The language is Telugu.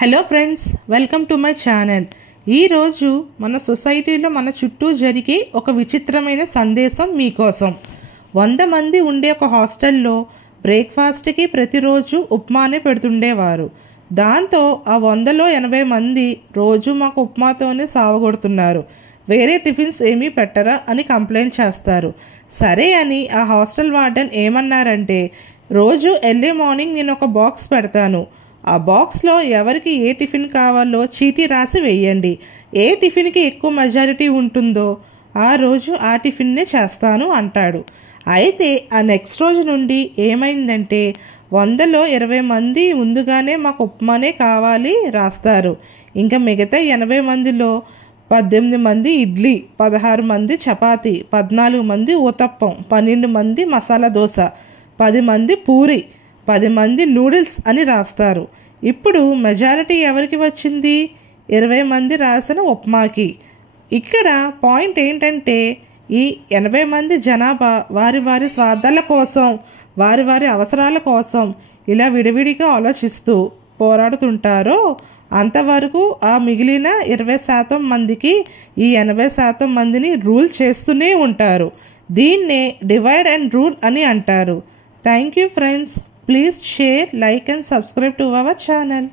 Hello friends, welcome to my channel. ఈరోజు మన సొసైటీలో మన చుట్టూ జరిగే ఒక విచిత్రమైన సందేశం మీకోసం. 100 మంది ఉండే ఒక హాస్టల్లో బ్రేక్ఫాస్ట్కి ప్రతిరోజు ఉప్మానే పెడుతుండేవారు. దాంతో ఆ 100లో 80 మంది రోజు మాకు ఉప్మాతోనే సావగొడుతున్నారు, వేరే టిఫిన్స్ ఏమీ పెట్టరా అని కంప్లైంట్ చేస్తారు. సరే అని ఆ హాస్టల్ వార్డెన్ ఏమన్నారంటే, రోజు ఎర్లీ మార్నింగ్ నేను ఒక బాక్స్ పెడతాను, ఆ బాక్స్లో ఎవరికి ఏ టిఫిన్ కావాలో చీటీ రాసి వేయండి, ఏ టిఫిన్కి ఎక్కువ మెజారిటీ ఉంటుందో ఆ రోజు ఆ టిఫిన్నే చేస్తాను అంటాడు. అయితే ఆ నెక్స్ట్ రోజు నుండి ఏమైందంటే 100లో 20 మంది ముందుగానే మాకు ఉప్మానే కావాలి రాస్తారు. ఇంకా మిగతా 80 మందిలో 18 మంది ఇడ్లీ, 16 మంది చపాతీ, 14 మంది ఊతప్పం, 12 మంది మసాలా దోశ, 10 మంది పూరి, 10 మంది నూడిల్స్ అని రాస్తారు. ఇప్పుడు మెజారిటీ ఎవరికి వచ్చింది? 20 మంది రాసిన ఉప్మాకి. ఇక్కడ పాయింట్ ఏంటంటే, ఈ 80 మంది జనాభా వారి వారి స్వార్థాల కోసం, వారి వారి అవసరాల కోసం ఇలా విడివిడిగా ఆలోచిస్తూ పోరాడుతుంటారో అంతవరకు ఆ మిగిలిన 20% మందికి ఈ 80% మందిని రూల్ చేస్తూనే ఉంటారు. దీన్నే డివైడ్ అండ్ రూల్ అని అంటారు. Thank you friends. Please share, like and subscribe to our channel.